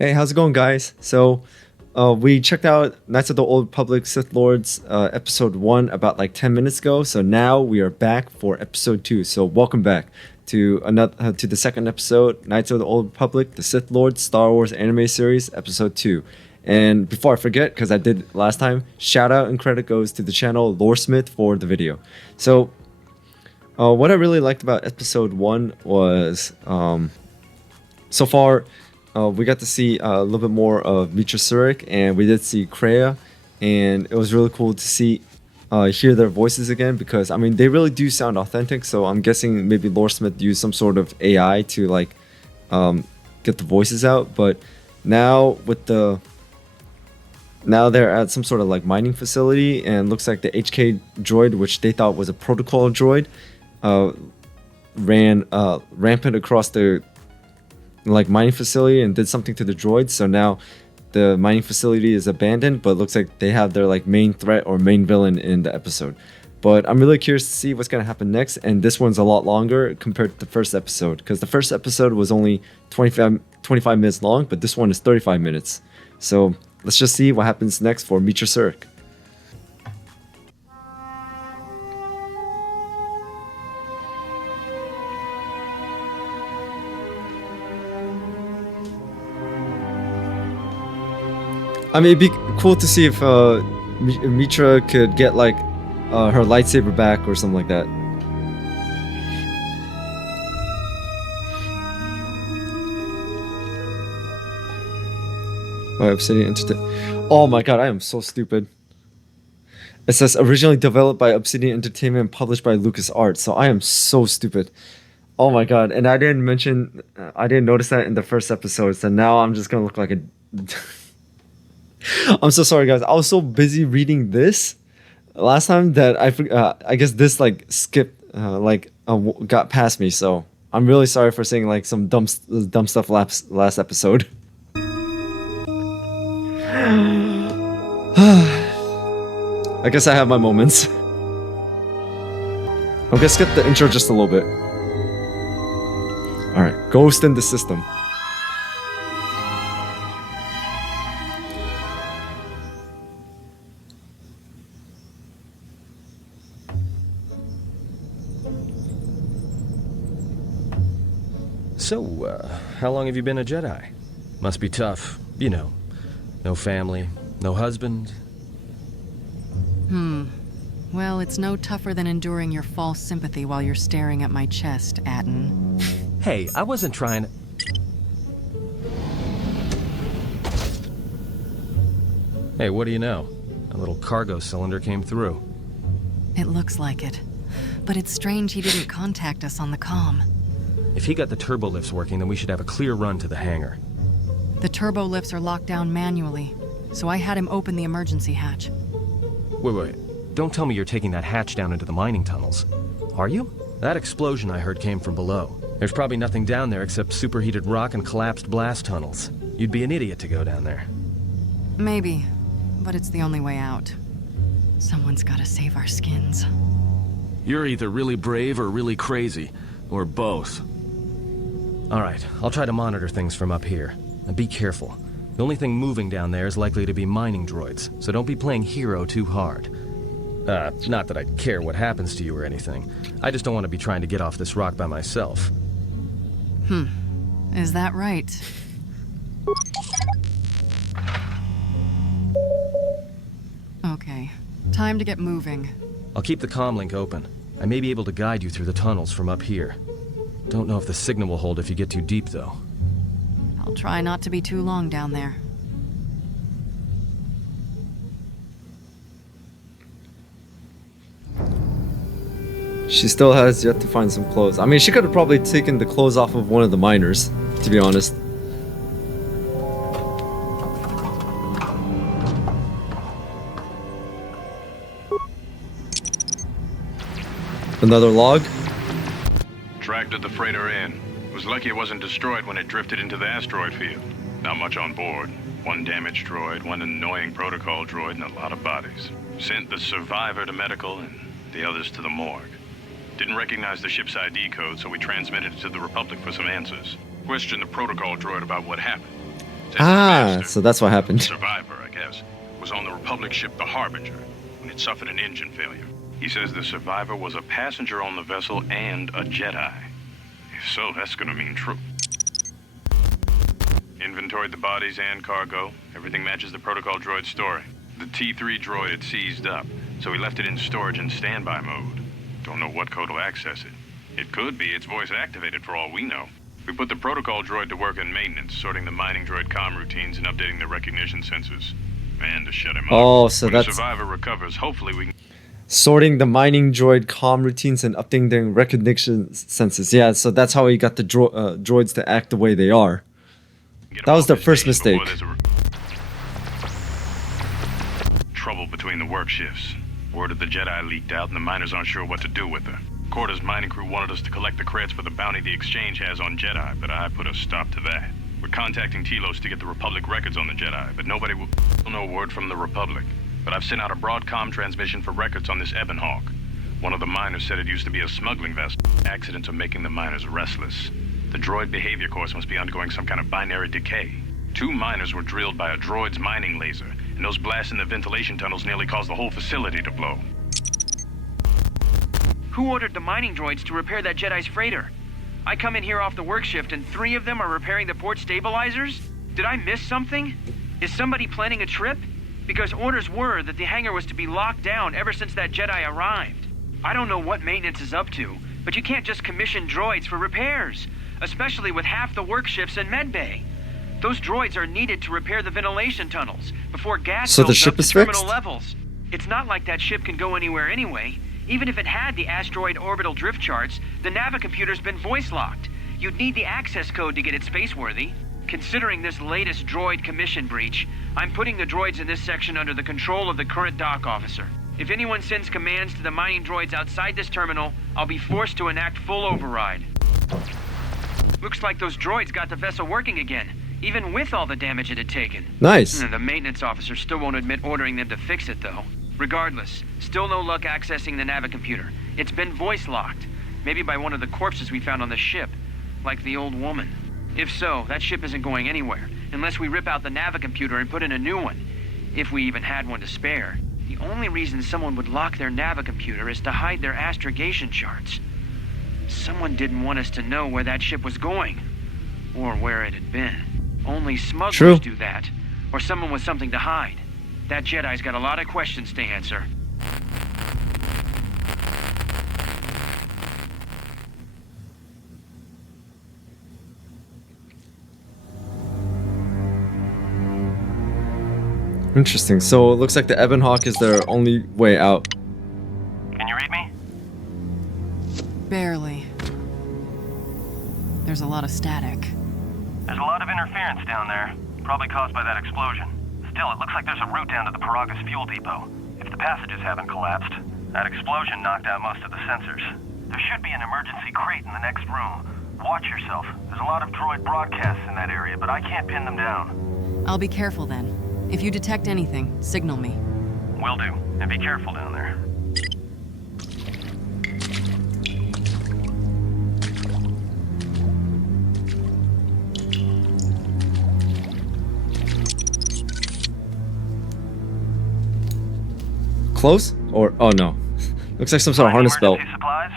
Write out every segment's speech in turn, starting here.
Hey, how's it going, guys? We checked out Knights of the Old Republic Sith Lords episode 1 about like 10 minutes ago. So now we are back for episode 2. So welcome back to to the second episode, Knights of the Old Republic, the Sith Lords Star Wars anime series, episode 2. And before I forget, because I did last time, shout out and credit goes to the channel Loresmith for the video. What I really liked about episode 1 was so far. We got to see a little bit more of Mitra Surik, and we did see Kreia, and it was really cool to hear their voices again because I mean they really do sound authentic. So I'm guessing maybe Loresmith used some sort of AI to get the voices out. But now now they're at some sort of like mining facility, and looks like the HK droid, which they thought was a protocol droid, ran rampant across the mining facility and did something to the droids. So now the mining facility is abandoned, but it looks like they have their main threat or main villain in the episode. But I'm really curious to see what's going to happen next, and this one's a lot longer compared to the first episode, because the first episode was only 25 minutes long, but this one is 35 minutes. So let's just see what happens next for Mitra Surik. I mean, it'd be cool to see if Mitra could get her lightsaber back or something like that. Oh, Obsidian Entertainment. Oh my god, I am so stupid. It says originally developed by Obsidian Entertainment and published by LucasArts. So I am so stupid. Oh my god, and I didn't notice that in the first episode. So now I'm just gonna look like a. I'm so sorry, guys. I was so busy reading this last time that I guess this got past me. So I'm really sorry for saying some dumb stuff last episode. I guess I have my moments. I'm gonna skip the intro just a little bit. All right, Ghost in the System. So, how long have you been a Jedi? Must be tough, you know. No family, no husband. Well, it's no tougher than enduring your false sympathy while you're staring at my chest, Atten. Hey, I wasn't trying to... Hey, what do you know? A little cargo cylinder came through. It looks like it. But it's strange he didn't contact us on the comm. If he got the turbo lifts working, then we should have a clear run to the hangar. The turbo lifts are locked down manually, so I had him open the emergency hatch. Wait. Don't tell me you're taking that hatch down into the mining tunnels. Are you? That explosion I heard came from below. There's probably nothing down there except superheated rock and collapsed blast tunnels. You'd be an idiot to go down there. Maybe, but it's the only way out. Someone's gotta save our skins. You're either really brave or really crazy, or both. Alright, I'll try to monitor things from up here. And be careful. The only thing moving down there is likely to be mining droids, so don't be playing hero too hard. Not that I care what happens to you or anything. I just don't want to be trying to get off this rock by myself. Is that right? Okay, time to get moving. I'll keep the comm link open. I may be able to guide you through the tunnels from up here. Don't know if the signal will hold if you get too deep, though. I'll try not to be too long down there. She still has yet to find some clothes. I mean, she could have probably taken the clothes off of one of the miners, to be honest. Another log? Dragged the freighter in. Was lucky it wasn't destroyed when it drifted into the asteroid field. Not much on board. One damaged droid, one annoying protocol droid, and a lot of bodies. Sent the survivor to medical and the others to the morgue. Didn't recognize the ship's ID code, so we transmitted it to the Republic for some answers. Questioned the protocol droid about what happened. Says his Ah, master, so that's what happened. survivor, I guess, was on the Republic ship the Harbinger when it suffered an engine failure. He says the survivor was a passenger on the vessel and a Jedi. If so, that's gonna mean true. Inventoried the bodies and cargo. Everything matches the protocol droid's story. The T3 droid had seized up, so he left it in storage in standby mode. Don't know what code will access it. It could be it's voice activated for all we know. We put the protocol droid to work in maintenance, sorting the mining droid comm routines and updating the recognition sensors. And to shut him up. Oh, so when that's the survivor recovers, hopefully we can sorting the mining droid comm routines and updating their recognition senses. Yeah, so that's how he got the droids to act the way they are. get him That was off the his first station before mistake. there's trouble between the work shifts. Word of the Jedi leaked out and the miners aren't sure what to do with her. Quarter's mining crew wanted us to collect the credits for the bounty the Exchange has on Jedi, but I put a stop to that. We're contacting Telos to get the Republic records on the Jedi, but nobody will know word from the Republic. But I've sent out a broadcom transmission for records on this Ebon Hawk. One of the miners said it used to be a smuggling vessel. Accidents are making the miners restless. The droid behavior course must be undergoing some kind of binary decay. 2 miners were drilled by a droid's mining laser, and those blasts in the ventilation tunnels nearly caused the whole facility to blow. Who ordered the mining droids to repair that Jedi's freighter? I come in here off the work shift and 3 of them are repairing the port stabilizers? Did I miss something? Is somebody planning a trip? Because orders were that the hangar was to be locked down ever since that Jedi arrived. I don't know what maintenance is up to, but you can't just commission droids for repairs, especially with half the work shifts in medbay. Those droids are needed to repair the ventilation tunnels before gas So the builds ship up to is terminal fixed? levels. It's not like that ship can go anywhere anyway. Even if it had the asteroid orbital drift charts, the navicomputer's been voice-locked. You'd need the access code to get it spaceworthy. Considering this latest droid commission breach, I'm putting the droids in this section under the control of the current dock officer. If anyone sends commands to the mining droids outside this terminal, I'll be forced to enact full override. Looks like those droids got the vessel working again, even with all the damage it had taken. Nice. The maintenance officer still won't admit ordering them to fix it, though. Regardless, still no luck accessing the navicomputer. It's been voice-locked. Maybe by one of the corpses we found on the ship, like the old woman. If so, that ship isn't going anywhere, unless we rip out the navicomputer and put in a new one. If we even had one to spare. The only reason someone would lock their navicomputer is to hide their astrogation charts. Someone didn't want us to know where that ship was going, or where it had been. Only smugglers True. do that, or someone with something to hide. That Jedi's got a lot of questions to answer. Interesting. So it looks like the Ebon Hawk is their only way out. Can you read me? Barely. There's a lot of static. There's a lot of interference down there, probably caused by that explosion. Still, it looks like there's a route down to the Paragus fuel depot, if the passages haven't collapsed. That explosion knocked out most of the sensors. There should be an emergency crate in the next room. Watch yourself. There's a lot of droid broadcasts in that area, but I can't pin them down. I'll be careful then. If you detect anything, signal me. Will do. And be careful down there. Close? Or oh no. Looks like some sort of harness belt. Emergency supplies?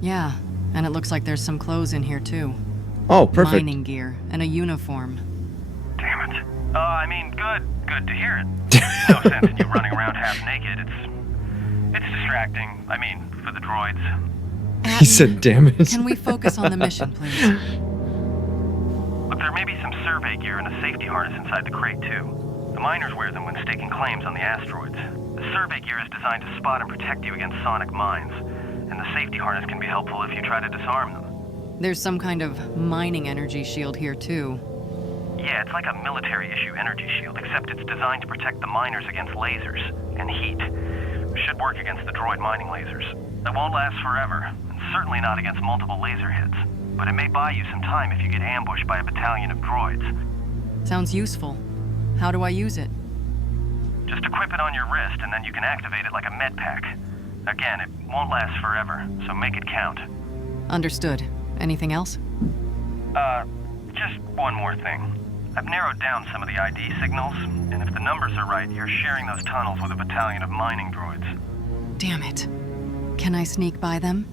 Yeah, and it looks like there's some clothes in here too. Oh, perfect. Mining gear and a uniform. Damn it. I mean, good to hear it. No sense in you running around half naked. It's distracting. I mean, for the droids. He said, "Damn it." Can we focus on the mission, please? Look, there may be some survey gear and a safety harness inside the crate, too. The miners wear them when staking claims on the asteroids. The survey gear is designed to spot and protect you against sonic mines, and the safety harness can be helpful if you try to disarm them. There's some kind of mining energy shield here too. Yeah, it's like a military-issue energy shield, except it's designed to protect the miners against lasers and heat. Should work against the droid mining lasers. It won't last forever, and certainly not against multiple laser hits. But it may buy you some time if you get ambushed by a battalion of droids. Sounds useful. How do I use it? Just equip it on your wrist, and then you can activate it like a med pack. Again, it won't last forever, so make it count. Understood. Anything else? Just one more thing. I've narrowed down some of the ID signals, and if the numbers are right, you're sharing those tunnels with a battalion of mining droids. Damn it. Can I sneak by them?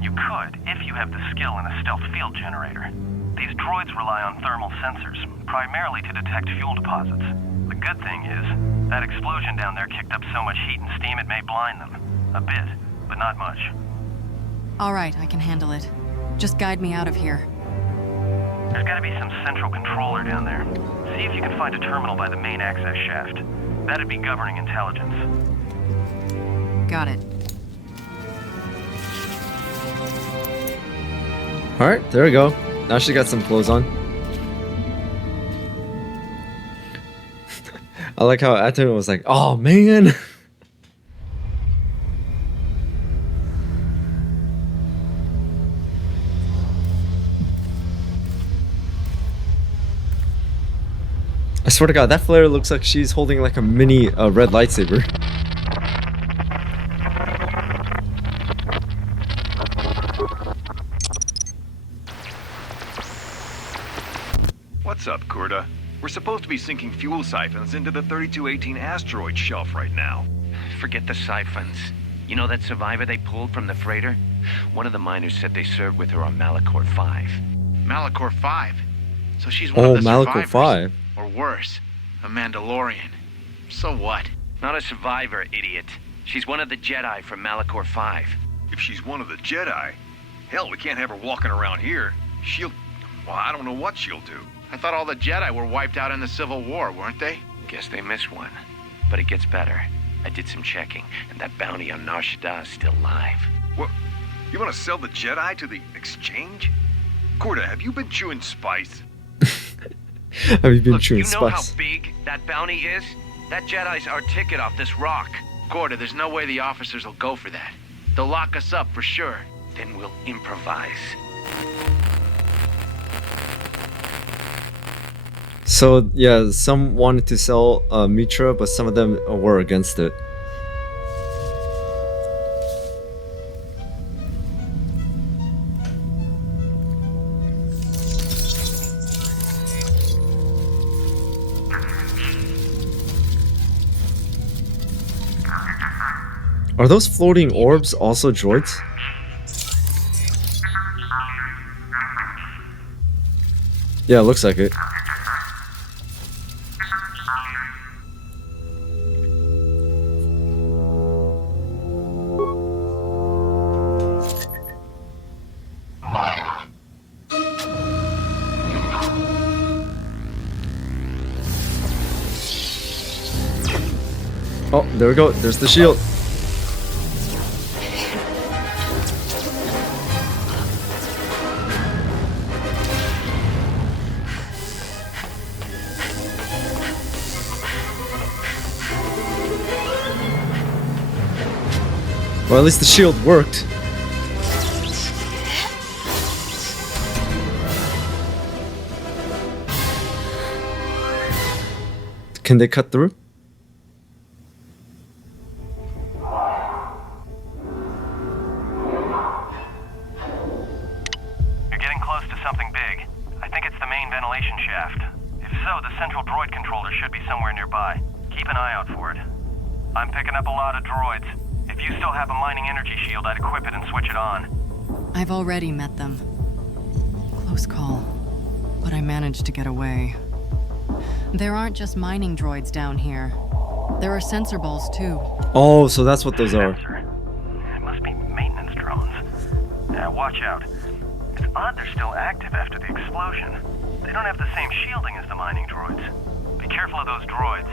You could, if you have the skill in a stealth field generator. These droids rely on thermal sensors, primarily to detect fuel deposits. The good thing is, that explosion down there kicked up so much heat and steam it may blind them. A bit, but not much. All right, I can handle it. Just guide me out of here. There's gotta be some central controller down there. See if you can find a terminal by the main access shaft. That'd be governing intelligence. Got it. Alright, there we go. Now she got some clothes on. I like how Atom was like, oh man! I swear to God, that flare looks like she's holding like a mini red lightsaber. What's up, Kurta? We're supposed to be sinking fuel siphons into the 3218 asteroid shelf right now. Forget the siphons. You know that survivor they pulled from the freighter? One of the miners said they served with her on Malachor 5. Malachor 5? So she's one Oh, of the Malachor survivors. 5. Or worse, a Mandalorian. So what? Not a survivor, idiot. She's one of the Jedi from Malachor 5. If she's one of the Jedi, hell, we can't have her walking around here. She'll... well, I don't know what she'll do. I thought all the Jedi were wiped out in the Civil War, weren't they? Guess they missed one. But it gets better. I did some checking, and that bounty on Nar Shaddaa is still live. What? You want to sell the Jedi to the exchange? Kurta, have you been chewing spice? Have you been Look, chewing you know spice? how big that bounty is? That Jedi's our ticket off this rock. Gorda, there's no way the officers will go for that. They'll lock us up for sure. Then we'll improvise. So yeah, some wanted to sell Mitra, but some of them were against it. Are those floating orbs also droids? Yeah, it looks like it. Oh, there we go. There's the shield. Well, at least the shield worked. Can they cut through? You're getting close to something big. I think it's the main ventilation shaft. If so, the central droid controller should be somewhere nearby. Keep an eye out for it. I'm picking up a lot of droids. If you still have a mining energy shield, I'd equip it and switch it on. I've already met them. Close call. But I managed to get away. There aren't just mining droids down here. There are sensor balls too. Oh, so that's what those are. Sensor. It must be maintenance drones. Now watch out. It's odd they're still active after the explosion. They don't have the same shielding as the mining droids. Be careful of those droids.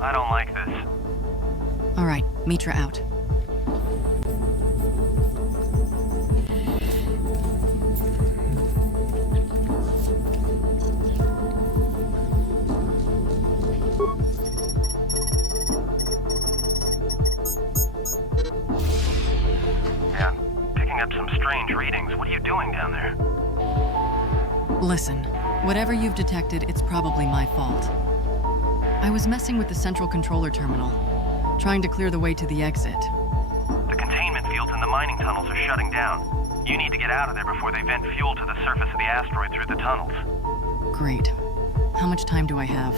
I don't like this. All right, Mitra out. Yeah, I'm picking up some strange readings. What are you doing down there? Listen, whatever you've detected, it's probably my fault. I was messing with the central controller terminal, trying to clear the way to the exit. The containment fields in the mining tunnels are shutting down. You need to get out of there before they vent fuel to the surface of the asteroid through the tunnels. Great. How much time do I have?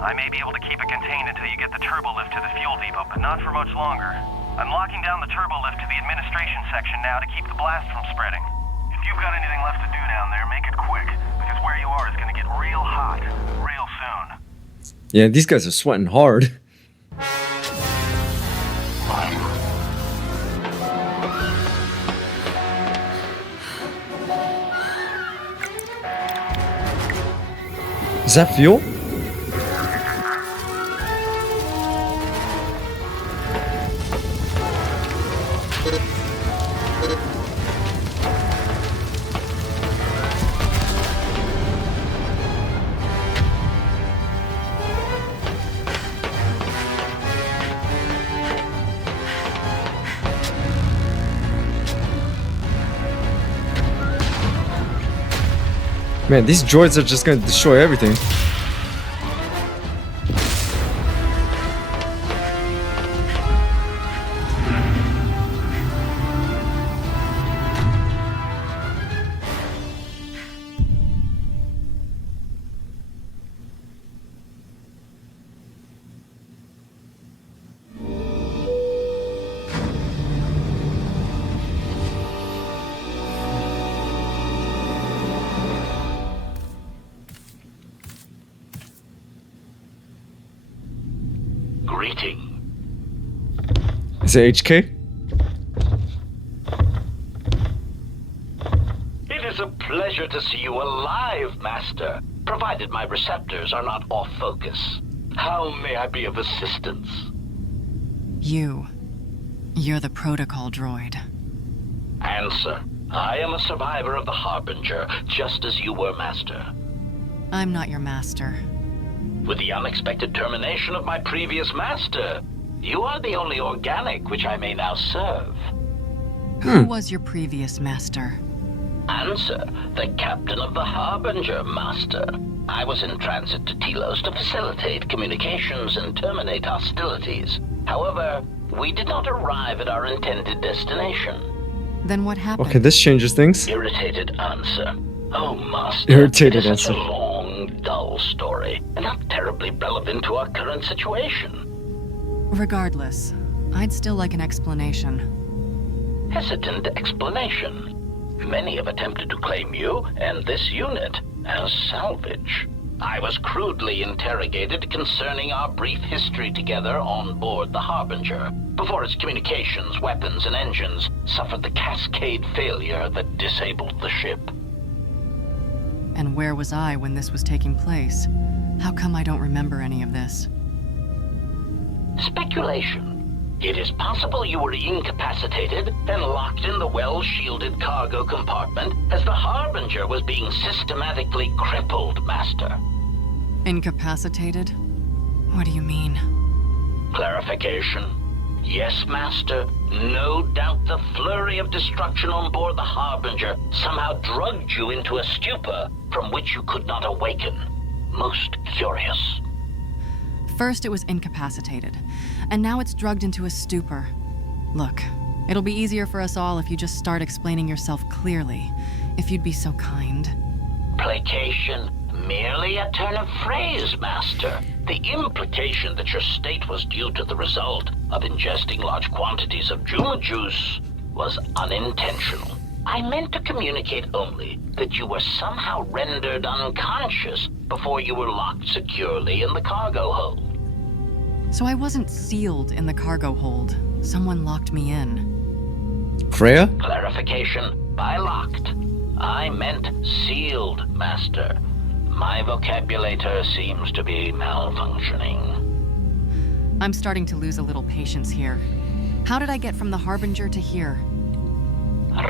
I may be able to keep it contained until you get the turbo lift to the fuel depot, but not for much longer. I'm locking down the turbo lift to the administration section now to keep the blast from spreading. If you've got anything left to do down there, make it quick, because where you are is going to get real hot real soon. Yeah, these guys are sweating hard. Is that fuel? Man, these droids are just gonna destroy everything. Greeting. Is it HK? It is a pleasure to see you alive, Master, provided my receptors are not off focus. How may I be of assistance? You're the protocol droid. Answer. I am a survivor of the Harbinger, just as you were, Master. I'm not your master. With the unexpected termination of my previous master, you are the only organic which I may now serve. Who was your previous master? Answer. The captain of the Harbinger, Master. I was in transit to Telos to facilitate communications and terminate hostilities. However, we did not arrive at our intended destination. Then what happened? Okay, this changes things. Irritated answer. Oh, Master. Irritated it is answer. such a long, dull story, and not terribly relevant to our current situation. Regardless, I'd still like an explanation. Hesitant explanation. Many have attempted to claim you and this unit as salvage. I was crudely interrogated concerning our brief history together on board the Harbinger, before its communications, weapons, and engines suffered the cascade failure that disabled the ship. And where was I when this was taking place? How come I don't remember any of this? Speculation. It is possible you were incapacitated and locked in the well-shielded cargo compartment as the Harbinger was being systematically crippled, Master. Incapacitated? What do you mean? Clarification. Yes, Master. No doubt the flurry of destruction on board the Harbinger somehow drugged you into a stupor from which you could not awaken. Most curious. First it was incapacitated, and now it's drugged into a stupor. Look, it'll be easier for us all if you just start explaining yourself clearly, if you'd be so kind. Placation. Merely a turn of phrase, Master. The implication that your state was due to the result of ingesting large quantities of Juma juice was unintentional. I meant to communicate only that you were somehow rendered unconscious before you were locked securely in the cargo hold. So I wasn't sealed in the cargo hold. Someone locked me in. Freya? Clarification. By locked, I meant sealed, Master. My vocabulator seems to be malfunctioning. I'm starting to lose a little patience here. How did I get from the Harbinger to here?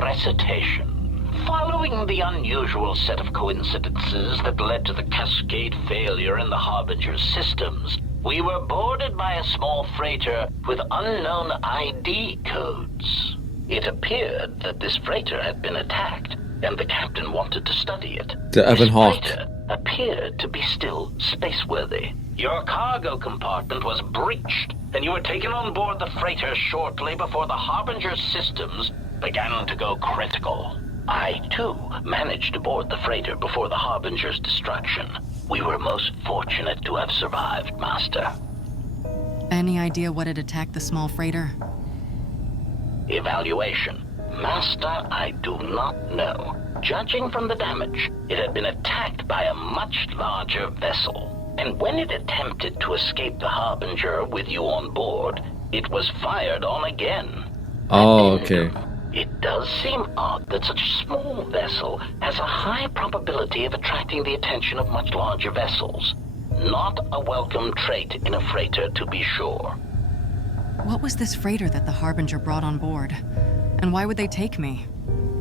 Recitation. Following the unusual set of coincidences that led to the cascade failure in the Harbinger's systems, we were boarded by a small freighter with unknown ID codes. It appeared that this freighter had been attacked, and the captain wanted to study it. The Evan Hawk. This freighter appeared to be still spaceworthy. Your cargo compartment was breached, and you were taken on board the freighter shortly before the Harbinger's systems began to go critical. I, too, managed to board the freighter before the Harbinger's destruction. We were most fortunate to have survived, Master. Any idea what had attacked the small freighter? Evaluation. Master, I do not know. Judging from the damage, it had been attacked by a much larger vessel. And when it attempted to escape the Harbinger with you on board, it was fired on again. Oh, okay. It does seem odd that such a small vessel has a high probability of attracting the attention of much larger vessels. Not a welcome trait in a freighter, to be sure. What was this freighter that the Harbinger brought on board? And why would they take me?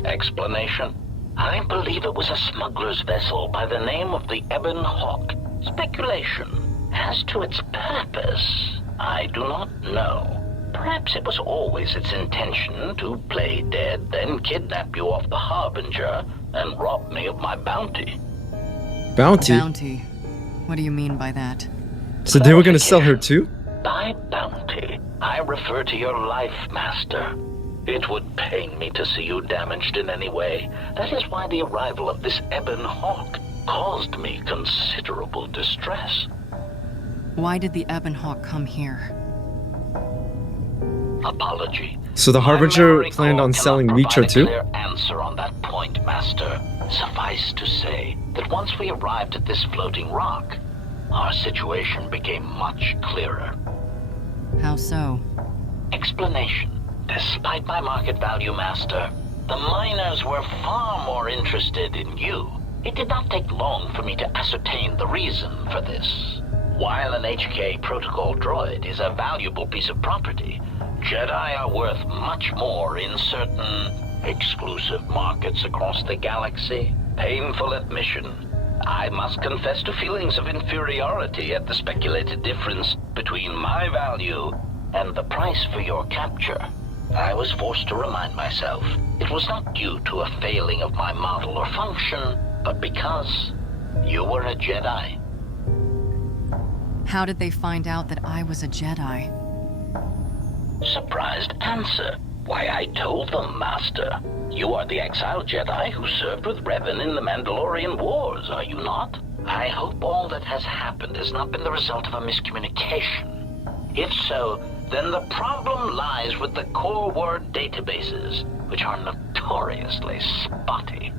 Explanation? I believe it was a smuggler's vessel by the name of the Ebon Hawk. Speculation. As to its purpose, I do not know. Perhaps it was always its intention to play dead, then kidnap you off the Harbinger and rob me of my bounty. Bounty? Bounty? What do you mean by that? So they were gonna sell her too? By bounty, I refer to your life, Master. It would pain me to see you damaged in any way. That is why the arrival of this Ebon Hawk caused me considerable distress. Why did the Ebon Hawk come here? Apology. So the Harbinger planned on selling Mitra too? Clear answer on that point, Master. Suffice to say that once we arrived at this floating rock, our situation became much clearer. How so? Explanation. Despite my market value, Master, the miners were far more interested in you. It did not take long for me to ascertain the reason for this. While an HK protocol droid is a valuable piece of property, Jedi are worth much more in certain exclusive markets across the galaxy. Painful admission. I must confess to feelings of inferiority at the speculated difference between my value and the price for your capture. I was forced to remind myself it was not due to a failing of my model or function, but because you were a Jedi. How did they find out that I was a Jedi? Surprised answer. Why, I told them, Master. You are the exiled Jedi who served with Revan in the Mandalorian Wars, are you not? I hope all that has happened has not been the result of a miscommunication. If so, then the problem lies with the core word databases, which are notoriously spotty.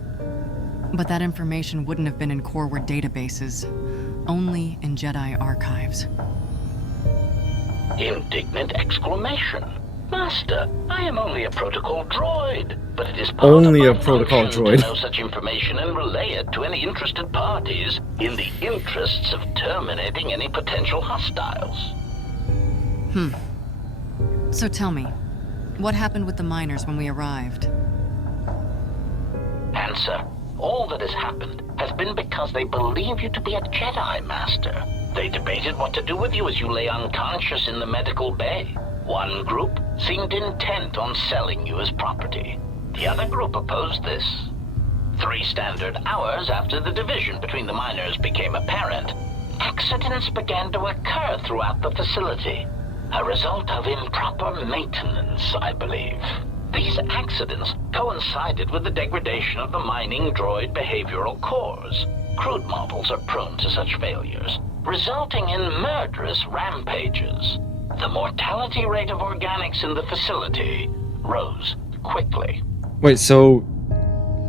But that information wouldn't have been in core word databases, only in Jedi archives. Indignant exclamation. Master, I am only a protocol droid, but it is part Only of a my protocol function droid. to know such information and relay it to any interested parties in the interests of terminating any potential hostiles. So tell me, what happened with the miners when we arrived? Answer. All that has happened has been because they believe you to be a Jedi, Master. They debated what to do with you as you lay unconscious in the medical bay. One group seemed intent on selling you as property. The other group opposed this. 3 standard hours after the division between the miners became apparent, accidents began to occur throughout the facility. A result of improper maintenance, I believe. These accidents coincided with the degradation of the mining droid behavioral cores. Crude models are prone to such failures, resulting in murderous rampages. The mortality rate of organics in the facility rose quickly. Wait, so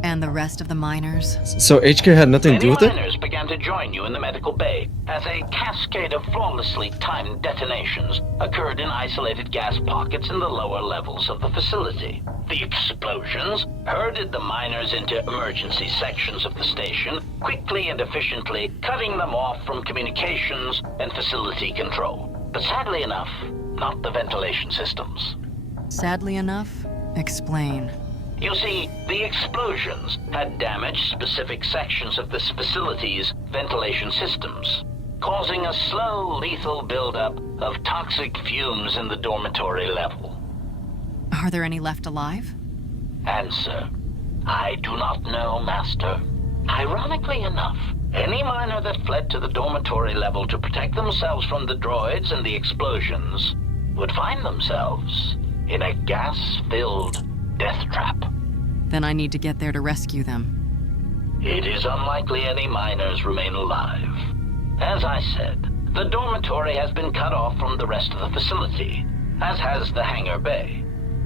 And the rest of the miners? HK had nothing to do Many with it? miners began to join you in the medical bay as a cascade of flawlessly timed detonations occurred in isolated gas pockets in the lower levels of the facility. The explosions herded the miners into emergency sections of the station, quickly and efficiently cutting them off from communications and facility control. But sadly enough, not the ventilation systems. Sadly enough? Explain. You see, the explosions had damaged specific sections of this facility's ventilation systems, causing a slow, lethal buildup of toxic fumes in the dormitory level. Are there any left alive? Answer. I do not know, Master. Ironically enough, any miner that fled to the dormitory level to protect themselves from the droids and the explosions would find themselves in a gas-filled death trap. Then I need to get there to rescue them. It is unlikely any miners remain alive. As I said, the dormitory has been cut off from the rest of the facility, as has the hangar bay.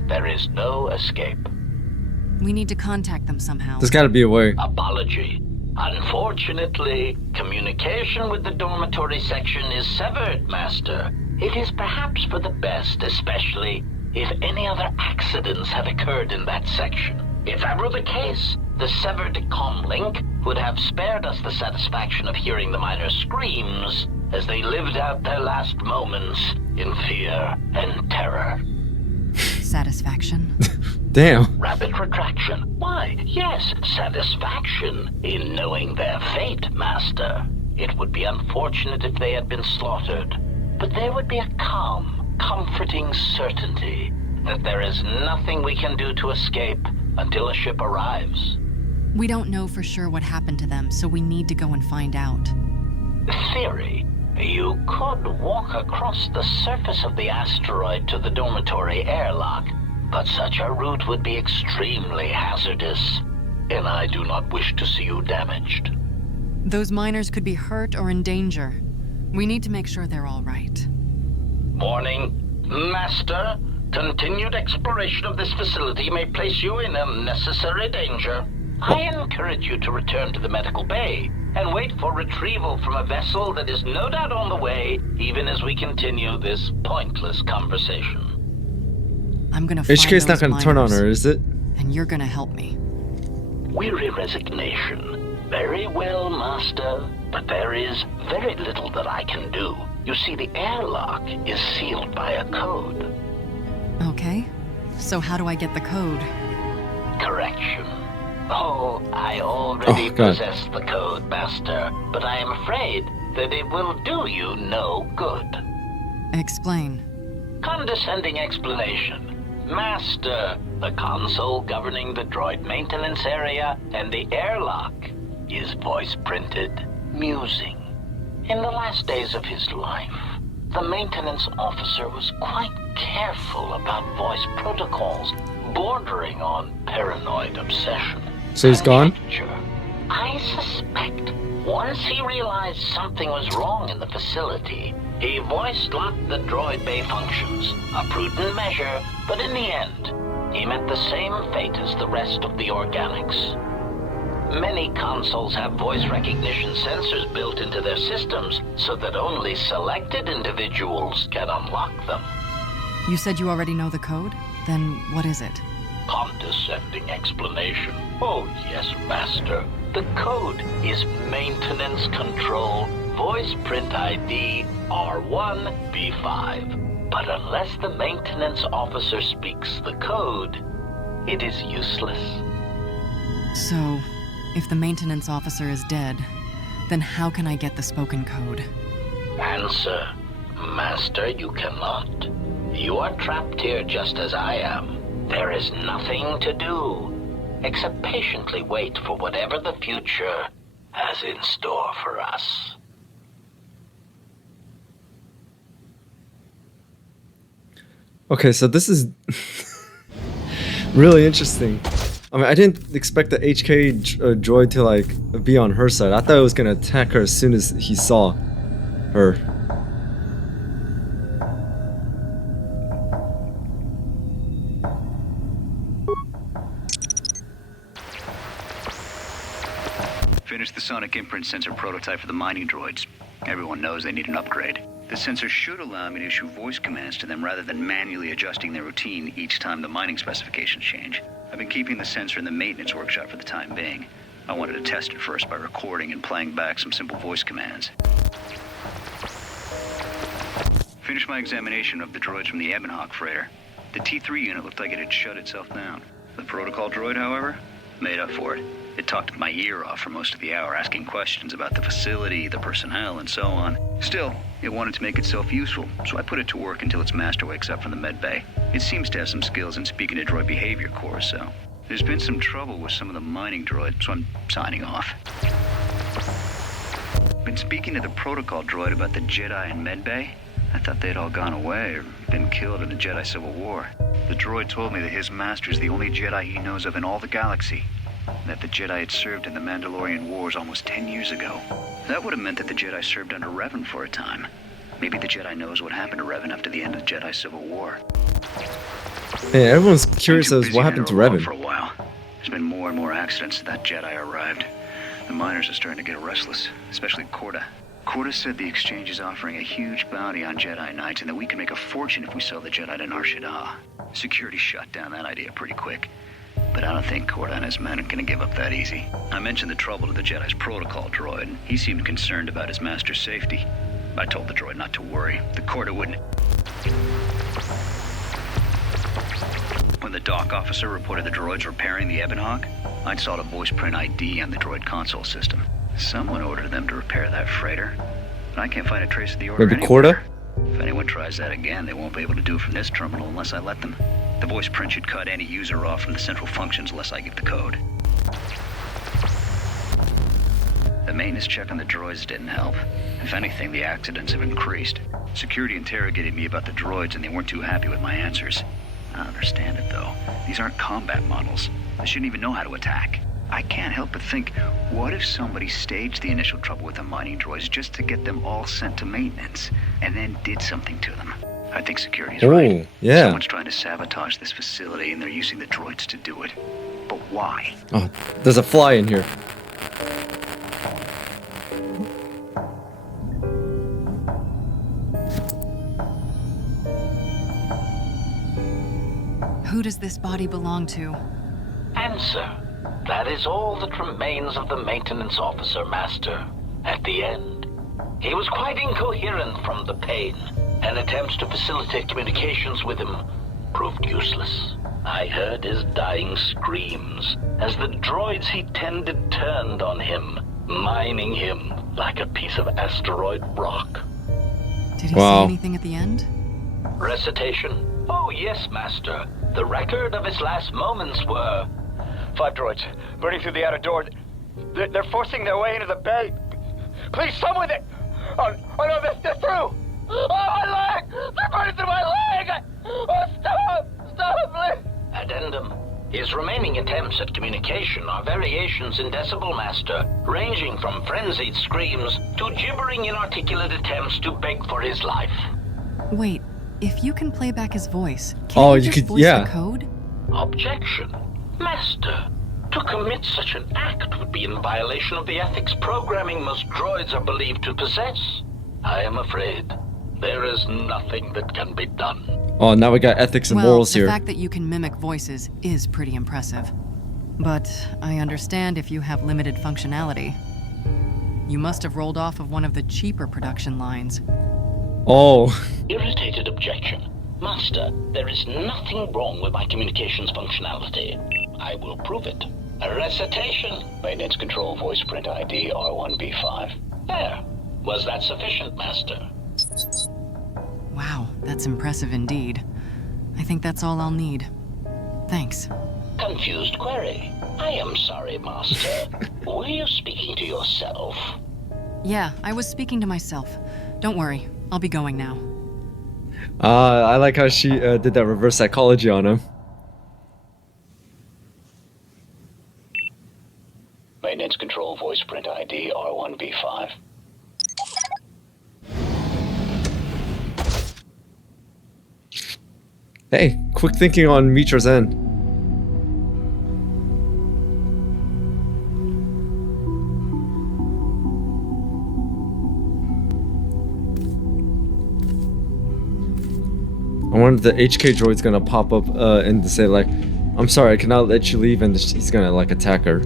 There is no escape. We need to contact them somehow. There's gotta be a way. Apology. Unfortunately, communication with the dormitory section is severed, Master. It is perhaps for the best, especially if any other accidents have occurred in that section. If that were the case, the severed comm link would have spared us the satisfaction of hearing the miners' screams as they lived out their last moments in fear and terror. Satisfaction? Damn. Rapid retraction. Why, yes, satisfaction in knowing their fate, Master. It would be unfortunate if they had been slaughtered, but there would be a calm, comforting certainty that there is nothing we can do to escape until a ship arrives. We don't know for sure what happened to them, so we need to go and find out. Theory. You could walk across the surface of the asteroid to the dormitory airlock, but such a route would be extremely hazardous, and I do not wish to see you damaged. Those miners could be hurt or in danger. We need to make sure they're all right. Warning, Master. Continued exploration of this facility may place you in unnecessary danger. I encourage you to return to the medical bay and wait for retrieval from a vessel that is no doubt on the way, even as we continue this pointless conversation. I'm gonna find HK's not those gonna turn on miners, her, is it? and you're gonna help me. Weary resignation. Very well, Master. But there is very little that I can do. You see, the airlock is sealed by a code. Okay, so how do I get the code? Correction. Oh, I already God. possess the code, Master, but I am afraid that it will do you no good. Explain. Condescending explanation. Master, the console governing the droid maintenance area and the airlock is voice-printed musing. In the last days of his life, the maintenance officer was quite careful about voice protocols, bordering on paranoid obsession. So he's gone? Conjecture. I suspect once he realized something was wrong in the facility, he voice-locked the droid bay functions. A prudent measure, but in the end, he met the same fate as the rest of the organics. Many consoles have voice recognition sensors built into their systems so that only selected individuals can unlock them. You said you already know the code? Then what is it? Condescending explanation. Oh, yes, Master. The code is Maintenance Control Voice Print ID R1B5. But unless the maintenance officer speaks the code, it is useless. So, if the maintenance officer is dead, then how can I get the spoken code? Answer. Master, you cannot. You are trapped here just as I am. There is nothing to do, except patiently wait for whatever the future has in store for us. Okay, so this is really interesting. I mean, I didn't expect the HK droid to like be on her side. I thought it was gonna attack her as soon as he saw her. Finished the sonic imprint sensor prototype for the mining droids. Everyone knows they need an upgrade. The sensor should allow me to issue voice commands to them rather than manually adjusting their routine each time the mining specifications change. I've been keeping the sensor in the maintenance workshop for the time being. I wanted to test it first by recording and playing back some simple voice commands. Finished my examination of the droids from the Ebonhawk freighter. The T3 unit looked like it had shut itself down. The protocol droid, however, made up for it. It talked my ear off for most of the hour, asking questions about the facility, the personnel, and so on. Still, it wanted to make itself useful, so I put it to work until its master wakes up from the med bay. It seems to have some skills in speaking to droid behavior course, so there's been some trouble with some of the mining droids, so I'm signing off. Been speaking to the protocol droid about the Jedi in med bay. I thought they'd all gone away or been killed in the Jedi Civil War. The droid told me that his master's the only Jedi he knows of in all the galaxy. that the Jedi had served in the Mandalorian Wars almost 10 years ago. That would have meant that the Jedi served under Revan for a time. Maybe the Jedi knows what happened to Revan after the end of the Jedi Civil War. Hey, everyone's curious as what happened to Revan. For a while. There's been more and more accidents since that Jedi arrived. The miners are starting to get restless, especially Korta. Korta said the exchange is offering a huge bounty on Jedi Knights and that we can make a fortune if we sell the Jedi to Nar Shaddaa. Security shut down that idea pretty quick. But I don't think Korta and his men are gonna give up that easy. I mentioned the trouble to the Jedi's protocol droid, and he seemed concerned about his master's safety. I told the droid not to worry. The Korta wouldn't. When the dock officer reported the droids repairing the Ebon Hawk, I'd sought a voice print ID on the droid console system. Someone ordered them to repair that freighter, but I can't find a trace of the order Maybe anywhere. Korta? If anyone tries that again, they won't be able to do it from this terminal unless I let them. The voice print should cut any user off from the central functions unless I give the code. The maintenance check on the droids didn't help. If anything, the accidents have increased. Security interrogated me about the droids and they weren't too happy with my answers. I don't understand it though. These aren't combat models. They shouldn't even know how to attack. I can't help but think, what if somebody staged the initial trouble with the mining droids just to get them all sent to maintenance, and then did something to them? I think security's right. Yeah. Someone's trying to sabotage this facility, and they're using the droids to do it. But why? Oh, there's a fly in here. Who does this body belong to? Answer. That is all that remains of the maintenance officer, Master. At the end, he was quite incoherent from the pain, and attempts to facilitate communications with him proved useless. I heard his dying screams as the droids he tended turned on him, mining him like a piece of asteroid rock. Did he say anything at the end? Recitation? Oh, yes, Master. The record of his last moments were... 5 droids, burning through the outer door. They're forcing their way into the bay. Please, someone that... Oh no, they're through! Oh, my leg! They're burning through my leg! Oh, stop! Stop, please! Addendum. His remaining attempts at communication are variations in decibel, Master, ranging from frenzied screams to gibbering inarticulate attempts to beg for his life. Wait, if you can play back his voice, can't you just voice the code? Objection. Master, to commit such an act would be in violation of the ethics programming most droids are believed to possess. I am afraid there is nothing that can be done. Oh, now we got ethics and morals here. The fact that you can mimic voices is pretty impressive. But I understand if you have limited functionality. You must have rolled off of one of the cheaper production lines. Oh. Irritated objection. Master, there is nothing wrong with my communications functionality. I will prove it. A recitation. Maintenance control voice print ID R1B5. There. Was that sufficient, Master? Wow, that's impressive indeed. I think that's all I'll need. Thanks. Confused query. I am sorry, Master. Were you speaking to yourself? Yeah, I was speaking to myself. Don't worry, I'll be going now. I like how she did that reverse psychology on him. Maintenance control voice print ID R1B5. Hey, quick thinking on Mitra's end. I wonder if the HK droid's gonna pop up and say like, I'm sorry, I cannot let you leave, and he's gonna like attack her.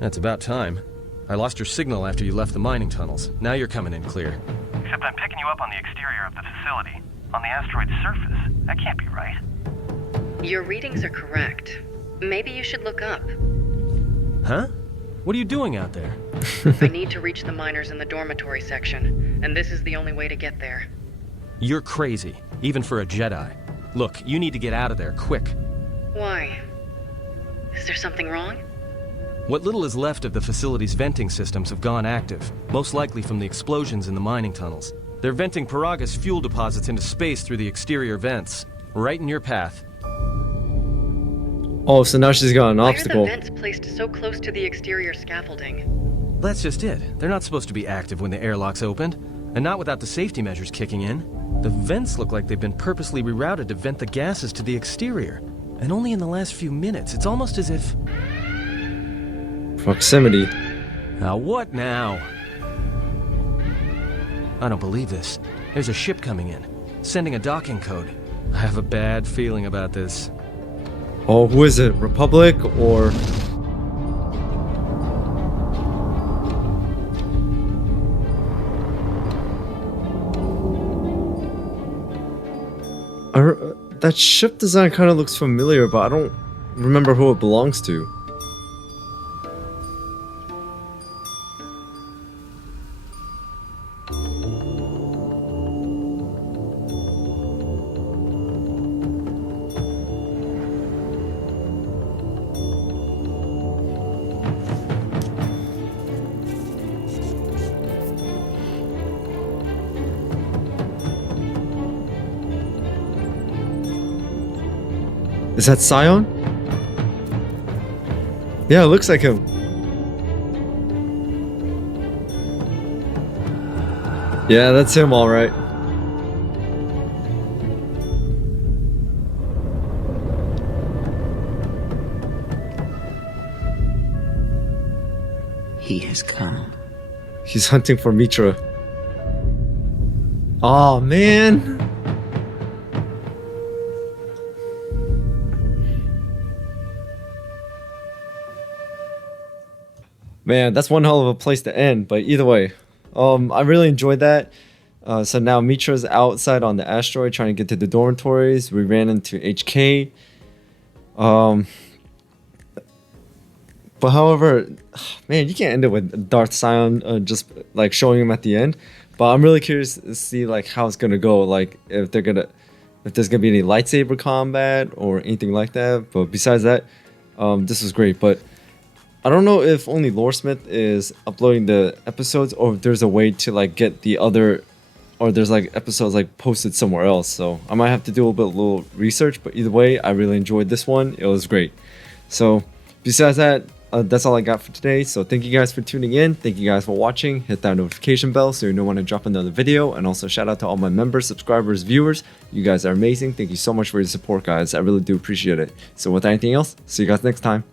That's about time. I lost your signal after you left the mining tunnels. Now you're coming in clear. Except I'm picking you up on the exterior of the facility. On the asteroid's surface. That can't be right. Your readings are correct. Maybe you should look up. Huh? What are you doing out there? I need to reach the miners in the dormitory section, and this is the only way to get there. You're crazy, even for a Jedi. Look, you need to get out of there, quick. Why? Is there something wrong? What little is left of the facility's venting systems have gone active, most likely from the explosions in the mining tunnels. They're venting Paraga's fuel deposits into space through the exterior vents, right in your path. Oh, so now she's got an obstacle. Why are the vents placed so close to the exterior scaffolding? That's just it. They're not supposed to be active when the airlock's opened, and not without the safety measures kicking in. The vents look like they've been purposely rerouted to vent the gases to the exterior. And only in the last few minutes, it's almost as if... Proximity. Now what now? I don't believe this. There's a ship coming in, sending a docking code. I have a bad feeling about this. Oh, who is it? Republic or... That ship design kind of looks familiar, but I don't remember who it belongs to. Is that Scion? Yeah, it looks like him. Yeah, that's him, all right. He has come. He's hunting for Mitra. Oh man. Man, that's one hell of a place to end, but either way, I really enjoyed that. So now Mitra's outside on the asteroid trying to get to the dormitories. We ran into HK. But however, man, you can't end it with Darth Scion just like showing him at the end. But I'm really curious to see like how it's gonna go, like if there's gonna be any lightsaber combat or anything like that. But besides that, this was great. But I don't know if only Loresmith is uploading the episodes or if there's a way to like get the other, or there's like episodes like posted somewhere else. So I might have to do a little research, but either way, I really enjoyed this one. It was great. So besides that, that's all I got for today. So thank you guys for tuning in. Thank you guys for watching. Hit that notification bell so you know when I drop another video. And also shout out to all my members, subscribers, viewers. You guys are amazing. Thank you so much for your support, guys. I really do appreciate it. So with anything else, see you guys next time.